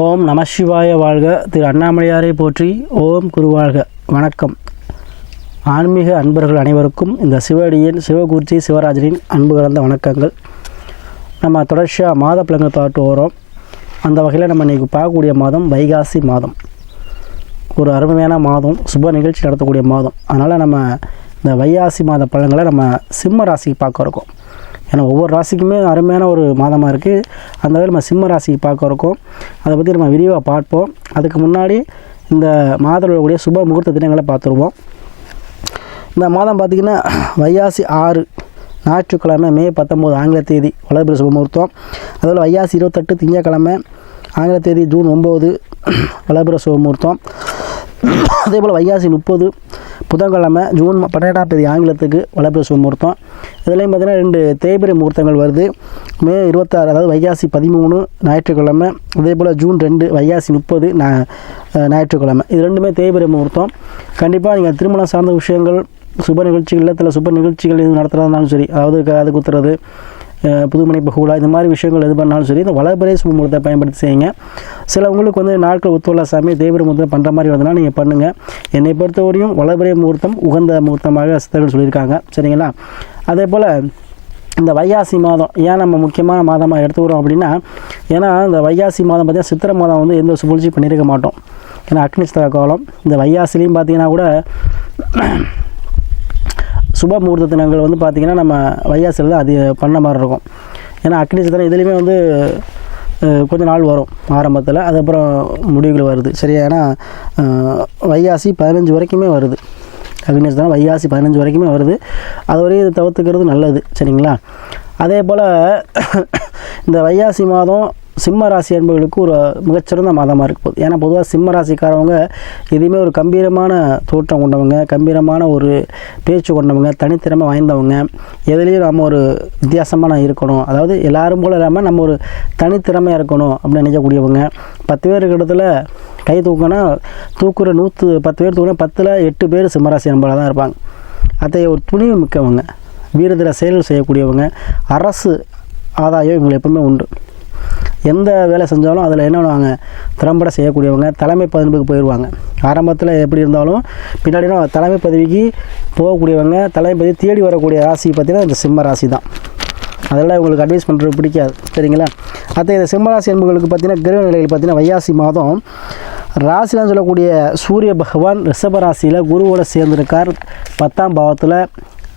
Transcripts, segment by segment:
ஓம் நம சிவாய வாழ்க. திரு அண்ணாமலையாரை போற்றி. ஓம் குருவாழ்க. வணக்கம். ஆன்மீக அன்பர்கள் அனைவருக்கும் இந்த சிவடியின் சிவகுருச்சி சிவராஜனின் அன்பு கலந்த வணக்கங்கள். நம்ம தொடர்ச்சியாக மாத பலன்கள் பார்த்து வரோம். அந்த வகையில் நம்ம இன்றைக்கி பார்க்கக்கூடிய மாதம் வைகாசி மாதம். ஒரு அருமையான மாதம், சுப நிகழ்ச்சி நடத்தக்கூடிய மாதம். அதனால் நம்ம இந்த வைகாசி மாத பலன்களை நம்ம சிம்ம ராசிக்கு பார்க்க இருக்கோம். ஏன்னா ஒவ்வொரு ராசிக்குமே அருமையான ஒரு மாதமாக இருக்குது. அந்த வகையில் நம்ம சிம்ம ராசிக்கு பார்க்க இருக்கோம். அதை பற்றி நம்ம விரிவாக பார்ப்போம். அதுக்கு முன்னாடி இந்த மாதத்தில் உடைய சுப முகூர்த்த தினங்களை பார்த்துருவோம். இந்த மாதம் பார்த்திங்கன்னா வைகாசி 6 ஞாயிற்றுக்கிழமை மே 19 ஆங்கில தேதி வளர்பிற சுப முகூர்த்தம். அதில் வைகாசி 28 திங்கட்கிழமை ஆங்கில தேதி ஜூன் 9 வளர்பிற சுப முகூர்த்தம். அதே போல் வைகாசி 30 புதன்கிழமை ஜூன் 18ஆம் தேதி ஆங்கிலத்துக்கு வளர்பிற சுப முகூர்த்தம். இதுலேயும் பார்த்திங்கன்னா 2 தேய்பிரை முகூர்த்தங்கள் வருது. மே 26 அதாவது வைகாசி 13 ஞாயிற்றுக்கிழமை, அதே போல் ஜூன் 2 வைகாசி 30 ஞாயிற்றுக்கிழமை. இது ரெண்டுமே தேய்பிரை முகூர்த்தம். கண்டிப்பாக நீங்கள் திருமணம் சார்ந்த விஷயங்கள், சுப நிகழ்ச்சிகள், இல்லத்தில் சுப நிகழ்ச்சிகள் எதுவும் நடத்துகிறதாலும் சரி, அதாவது காது குத்துறது, புதுமனை பகுலா, இந்த மாதிரி விஷயங்கள் எது பண்ணாலும் சரி, இந்த வளர்பிறை சுப முகூர்த்தத்தை பயன்படுத்தி செய்யுங்க. சிலவங்களுக்கு வந்து நாட்கள் ஒத்துள்ள சாமி தேய்பிரை முகூர்த்தம் பண்ணுற மாதிரி வந்ததுன்னா நீங்கள் பண்ணுங்கள். என்னை பொறுத்தவரையும் வளர்பிறை முகூர்த்தம் உகந்த முகூர்த்தமாக சித்தர்கள் சொல்லியிருக்காங்க. சரிங்களா? அதே போல் இந்த வைகாசி மாதம் ஏன் நம்ம முக்கியமான மாதமாக எடுத்துக்கிறோம் அப்படின்னா, ஏன்னா இந்த வைகாசி மாதம் பார்த்திங்கன்னா சித்திரை மாதம் வந்து எந்த சுபூழ்ச்சி பண்ணியிருக்க மாட்டோம். ஏன்னா அக்னி சித்திரை காலம். இந்த வைகாசிலையும் பார்த்திங்கன்னா கூட சுப முகூர்த்த தினங்கள் வந்து பார்த்திங்கன்னா நம்ம வைகாசியில் தான் அது பண்ண மாதிரி இருக்கும். ஏன்னா அக்னி சித்திரை இதுலேயுமே வந்து கொஞ்சம் நாள் வரும் ஆரம்பத்தில், அதுக்கப்புறம் முடிவுகள் வருது. சரியா? ஏன்னா வைகாசி 15 வரைக்குமே வருது. அக்னி சித்திரை வைகாசி 15 வரைக்குமே வருது. அது வரையும் இதை தவிர்த்துக்கிறது நல்லது. சரிங்களா? அதே போல் இந்த வைகாசி மாதம் சிம்ம ராசி என்பவர்களுக்கு ஒரு மிகச்சிறந்த மாதமாக இருக்க போகுது. ஏன்னா பொதுவாக சிம்ம ராசிக்காரவங்க எதுவுமே ஒரு கம்பீரமான தோற்றம் கொண்டவங்க, கம்பீரமான ஒரு பேச்சு கொண்டவங்க, தனித்திறமை வாய்ந்தவங்க, எதுலேயும் நம்ம ஒரு வித்தியாசமாக இருக்கணும், அதாவது எல்லாரும் போல் இல்லாமல் நம்ம ஒரு தனித்திறமையாக இருக்கணும் அப்படின்னு நினைக்கக்கூடியவங்க. 10 பேருக்கு இடத்துல கை தூக்கினா தூக்குற 110 பேர் தூக்கினா 10ல் 8 பேர் சிம்மராசி நம்பளாக தான் இருப்பாங்க. அதை ஒரு துணிவு மிக்கவங்க, வீரதீர செயல்கள் செய்யக்கூடியவங்க, அரசு ஆதாயம் இவங்களை எப்பவுமே உண்டு. எந்த வேலை செஞ்சாலும் அதில் என்ன பண்ணுவாங்க, திறம்பட செய்யக்கூடியவங்க. தலைமை பதவிக்கு போயிடுவாங்க. ஆரம்பத்தில் எப்படி இருந்தாலும் பின்னாடி தலைமை பதவிக்கு போகக்கூடியவங்க, தலைமை பதவி தேடி வரக்கூடிய ராசி பார்த்திங்கன்னா இந்த சிம்ம ராசி தான். அதெல்லாம் இவங்களுக்கு அட்வைஸ் பண்ணுறது பிடிக்காது. சரிங்களா? அதே இந்த சிம்ம ராசி என்பவர்களுக்கு பார்த்திங்கன்னா கிரக நிலைகள் பார்த்திங்கன்னா வைகாசி மாதம் ராசிலாம் சொல்லக்கூடிய சூரிய பகவான் ரிஷப ராசியில் குருவோடு சேர்ந்திருக்கார் 10ஆம் பாவத்தில்.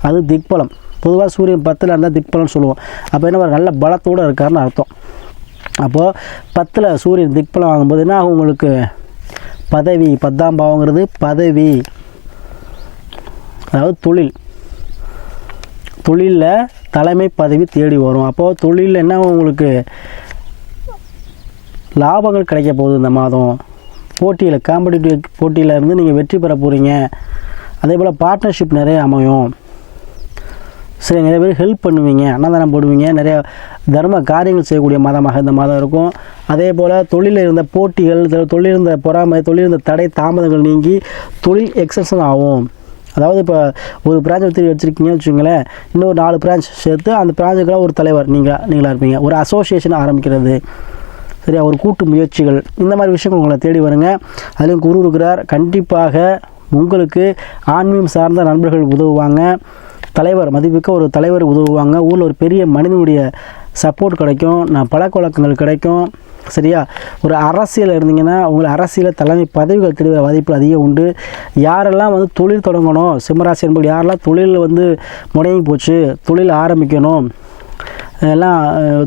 அது திக்பலம். பொதுவாக சூரியன் 10ல் இருந்தால் திக்பலம்னு சொல்லுவோம். அப்போ என்ன நல்ல பலத்தோடு இருக்காருன்னு அர்த்தம். அப்போது 10ல் சூரியன் திக்பலம் ஆகும்போது என்ன ஆகும், உங்களுக்கு பதவி, 10ஆம் பாவங்கிறது பதவி, அதாவது தொழிலில் தலைமை பதவி தேடி வரும். அப்போது தொழிலில் என்ன உங்களுக்கு லாபங்கள் கிடைக்க போகுது. இந்த மாதம் போட்டியில், காம்படிட்டிவ் போட்டியில் இருந்து நீங்கள் வெற்றி பெற போகிறீங்க. அதே போல் பார்ட்னர்ஷிப் நிறைய அமையும். சரி, நிறைய பேர் ஹெல்ப் பண்ணுவீங்க, அன்னதானம் போடுவீங்க, நிறைய தர்ம காரியங்கள் செய்யக்கூடிய மாதமாக இந்த மாதம் இருக்கும். அதே போல் தொழிலில் இருந்த போட்டிகள், தொழில் இருந்த பொறாமை, தொழில் இருந்த தடை தாமதங்கள் நீங்கி தொழில் எக்ஸல்சன் ஆகும். அதாவது இப்போ ஒரு பிரான்ச் வச்சுருக்கீங்கன்னு வச்சுக்கோங்களேன், இன்னொரு 4 பிரான்ச் சேர்த்து அந்த பிரான்ச்சுக்கெல்லாம் ஒரு தலைவர் நீங்களாக இருப்பீங்க. ஒரு அசோசியேஷன் ஆரம்பிக்கிறது, சரியா, ஒரு கூட்டு முயற்சிகள், இந்த மாதிரி விஷயங்கள் உங்களை தேடி வருங்க. அதுலேயும் குரு இருக்கிறார். கண்டிப்பாக உங்களுக்கு ஆன்மீகம் சார்ந்த நண்பர்கள் உதவுவாங்க. தலைவர், மதிப்புக்க ஒரு தலைவர் உதவுவாங்க. ஊரில் ஒரு பெரிய மனிதனுடைய சப்போர்ட் கிடைக்கும். பழக்க வழக்கங்கள் கிடைக்கும். சரியா? ஒரு அரசியல் இருந்தீங்கன்னா உங்களை அரசியல் தலைமை பதவிகள் தெரிய வாய்ப்பு அதிகம் உண்டு. யாரெல்லாம் வந்து தொழில் தொடங்கணும், சிம்மராசி என்பது யாரெல்லாம் தொழில் வந்து முடங்கி போச்சு, தொழில் ஆரம்பிக்கணும், எல்லாம்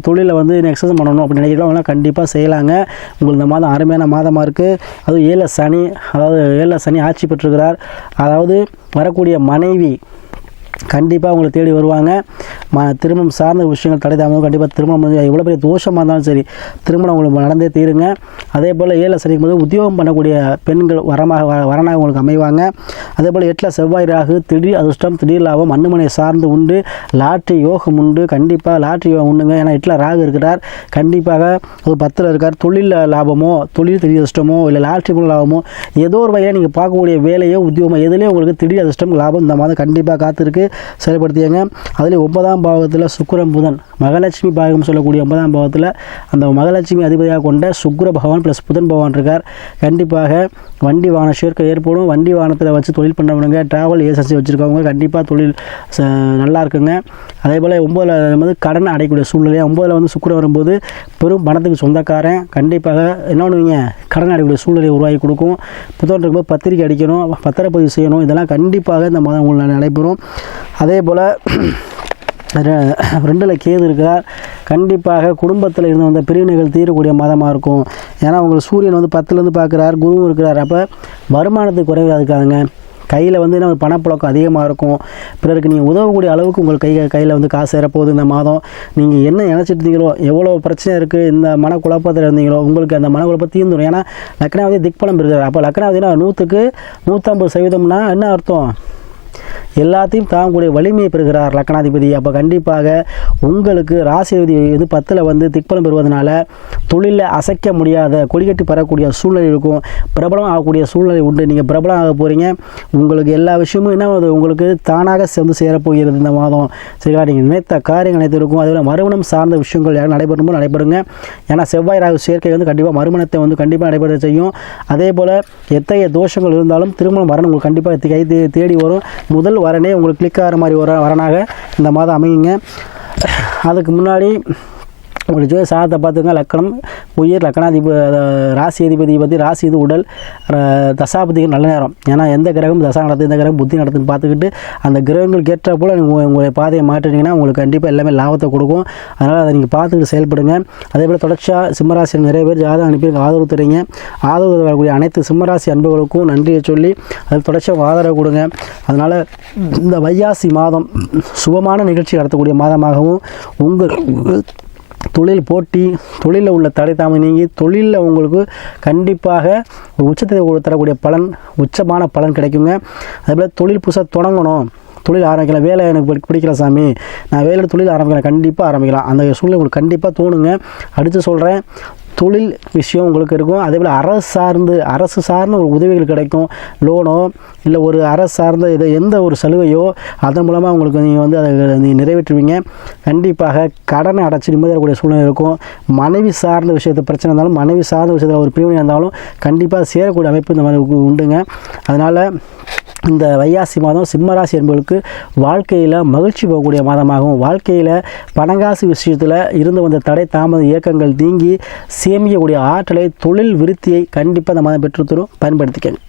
தொழிலில் வந்து எக்ஸசைஸ் பண்ணணும் அப்படின்னு நினைக்கிறவங்களாம் கண்டிப்பாக செய்யலாங்க. உங்களுக்கு இந்த மாதம் அருமையான மாதமாக இருக்குது. அதுவும் 7ல் சனி ஆட்சி பெற்றிருக்கிறார். அதாவது வரக்கூடிய மனைவி கண்டிப்பாக உங்களை தேடி வருவாங்க. திருமணம் சார்ந்த விஷயங்கள் தடை தாமதம் கண்டிப்பாக திருமணம் எவ்வளோ பெரிய தோஷமாக இருந்தாலும் சரி திருமணம் உங்களுக்கு நடந்தே தீருங்க. அதே போல் 7ல் சனிக்கும் போது உத்தியோகம் பண்ணக்கூடிய பெண்கள் வரனாக உங்களுக்கு அமைவாங்க. அதே போல் 8ல் செவ்வாய் ராகு, திடீர் அதிர்ஷ்டம், திடீர் லாபம், அண்ணுமனை சார்ந்து உண்டு. லாட்ரி யோகம் உண்டு. கண்டிப்பாக லாட்ரி யோகம் உண்டுங்க. ஏன்னா 8ல் ராகு இருக்கிறார். கண்டிப்பாக அது 10ல் இருக்கார். தொழில் லாபமோ, தொழில் திடீர் அதிர்ஷ்டமோ, இல்லை லாட்ரி லாபமோ, ஏதோ ஒரு வகையில் நீங்கள் பார்க்கக்கூடிய வேலையோ உத்தியோகமோ எதுலேயும் உங்களுக்கு திடீர் அதிர்ஷ்டம் லாபம் இந்த மாதம் கண்டிப்பாக காத்திருக்கு. செயல்படுத்தியங்க. அதுலேயும் 9ஆம் பாவத்தில் சுக்கிரன் புதன் மகாலட்சுமி பாகம் சொல்லக்கூடிய 9ஆம் பாவத்தில் அந்த மகாலட்சுமி அதிபதியாக கொண்ட சுக்கிர பகவான் ப்ளஸ் புதன் பகவான் இருக்கார். கண்டிப்பாக வண்டி வாகன சேர்க்கை ஏற்படும். வண்டி வாகனத்தில் வச்சு தொழில் பண்ணுறவங்க, ட்ராவல் ஏஜென்சி வச்சுருக்கவங்க கண்டிப்பாக தொழில் நல்லா இருக்குங்க. அதே போல் 9ல் வந்து கடன் அடையக்கூடிய சூழ்நிலை. 9ல் வந்து சுக்கிரன் வரும்போது பெரும் பணத்துக்கு சொந்தக்காரன். கண்டிப்பாக என்ன பண்ணுவீங்க, கடன் அடையக்கூடிய சூழ்நிலையை உருவாக்கி கொடுக்கும். புதன் இருக்கும்போது பத்திரிக்கை அடிக்கணும், பத்திரப்பதிவு செய்யணும், இதெல்லாம் கண்டிப்பாக இந்த மாதம் உங்களுக்கு நடைபெறும். அதே போல் 2ல் கேது இருக்கிறார். கண்டிப்பாக குடும்பத்தில் இருந்து வந்த பிரிவினைகள் தீரக்கூடிய மாதமாக இருக்கும். ஏன்னா உங்களுக்கு சூரியன் வந்து 10லேருந்து பார்க்குறார், குருவும் இருக்கிறார். அப்போ வருமானத்துக்கு குறைவாக இருக்காதுங்க. கையில் வந்து நம்ம பணப்புழக்கம் அதிகமாக இருக்கும். பிறருக்கு நீங்கள் உதவக்கூடிய அளவுக்கு உங்களுக்கு கையில் வந்து காசு ஏறப்போகுது. இந்த மாதம் நீங்கள் என்ன நினச்சிட்டு இருந்தீங்களோ, எவ்வளோ பிரச்சனை இருக்குது, இந்த மனக்குழப்பத்தில் இருந்தீங்களோ உங்களுக்கு அந்த மனக்குழப்பம் தீர்ந்துடும். ஏன்னா லக்னாவதி திக்பலம் இருக்கிறார். அப்போ லக்னாவதினா 100க்கு 150% என்ன அர்த்தம், எல்லாத்தையும் தாங்கக்கூடிய வலிமையை பெறுகிறார் லக்னாதிபதி. அப்போ கண்டிப்பாக உங்களுக்கு ராசிபதி வந்து 10ல் வந்து திக்பலம் பெறுவதனால தொழிலில் அசைக்க முடியாத கொடிகட்டி பெறக்கூடிய சூழ்நிலை இருக்கும். பிரபலம் ஆகக்கூடிய சூழ்நிலை உண்டு. நீங்கள் பிரபலம் ஆக போகிறீங்க. உங்களுக்கு எல்லா விஷயமும் என்ன உங்களுக்கு தானாக வந்து சேரப்போகிறது இந்த மாதம். சரிங்களா, நீங்கள் நினைத்த காரியங்கள் அனைத்து இருக்கும். அதில் மறுமணம் சார்ந்த விஷயங்கள் யாரும் நடைபெறுங்க. ஏன்னா செவ்வாய் ராகு சேர்க்கை வந்து கண்டிப்பாக மறுமணத்தை வந்து கண்டிப்பாக நடைபெற செய்யும். அதே போல் எத்தகைய தோஷங்கள் இருந்தாலும் திருமணம் வரணும் உங்களுக்கு கண்டிப்பாக தேடி வரும். முதல் வரனே உங்களுக்கு கிளிக் ஆகிற மாதிரி வரனாக இந்த மாதம் அமையுங்க. அதுக்கு முன்னாடி உங்களுக்கு சாதத்தை பார்த்துங்க. லக்கணம் உயிர் ராசி அதிபதி பற்றி ராசி இது உடல் தசாபதிக்கு நல்ல நேரம். ஏன்னா எந்த கிரகம் தசா நடத்து, எந்த கிரகம் புத்தி நடத்துன்னு பார்த்துக்கிட்டு அந்த கிரகங்களுக்கு ஏற்ற போல் நீங்கள் உங்களுடைய பாதையை மாற்றினீங்கன்னா உங்களுக்கு கண்டிப்பாக எல்லாமே லாபத்தை கொடுக்கும். அதனால் அதை நீங்கள் பார்த்துக்கிட்டு செயல்படுங்க. அதே போல் தொடர்ச்சியாக சிம்மராசி நிறைய பேர் ஜாதகம் அனுப்பி ஆதரவு தரீங்க. ஆதரவு வரக்கூடிய அனைத்து சிம்மராசி அன்பர்களுக்கும் நன்றியை சொல்லி அது தொடர்ச்சியாக ஆதரவு கொடுங்க. அதனால் இந்த வைகாசி மாதம் சுபமான நிகழ்ச்சி நடத்தக்கூடிய மாதமாகவும் உங்கள் தொழில் போட்டி, தொழிலில் உள்ள தடை தாமதம் நீங்கி தொழிலில் உங்களுக்கு கண்டிப்பாக ஒரு உச்சத்தை தரக்கூடிய பலன், உச்சமான பலன் கிடைக்குங்க. அதேபோல் தொழில் புதுசாக தொடங்கணும், தொழில் ஆரம்பிக்கலாம், வேலை எனக்கு பிடிக்கல சாமி, நான் வேலையில் தொழில் ஆரம்பிக்கலாம், கண்டிப்பாக ஆரம்பிக்கலாம். அந்த சூழ்நிலை உங்களுக்கு கண்டிப்பாக தோணுங்க. அடுத்து சொல்கிறேன், தொழில் விஷயம் உங்களுக்கு இருக்கும். அதே போல் அரசு சார்ந்த ஒரு உதவிகள் கிடைக்கும். லோனோ இல்லை ஒரு அரசு சார்ந்த எந்த ஒரு சலுகையோ அதன் மூலமாக உங்களுக்கு நீங்கள் வந்து அதை நீங்கள் நிறைவேற்றுவீங்க. கண்டிப்பாக கடனை அடைச்சி நிம்மதியாக சூழ்நிலை இருக்கும். மனைவி சார்ந்த விஷயத்தை பிரச்சனை இருந்தாலும், மனைவி சார்ந்த விஷயத்தில் ஒரு பிரிவினை இருந்தாலும் கண்டிப்பாக சேரக்கூடிய அமைப்பு இந்த மாதிரி உண்டுங்க. அதனால் இந்த வைகாசி மாதம் சிம்மராசி என்பவர்களுக்கு வாழ்க்கையில் மகிழ்ச்சி போகக்கூடிய மாதமாகவும், வாழ்க்கையில் பணங்காசு விஷயத்தில் இருந்து வந்த தடை தாமத இயக்கங்கள் நீங்கி சேமிக்கக்கூடிய ஆற்றலை, தொழில் விருத்தியை கண்டிப்பாக இந்த மாதம் பெற்றுத்தரும். பயன்படுத்திக்கங்க.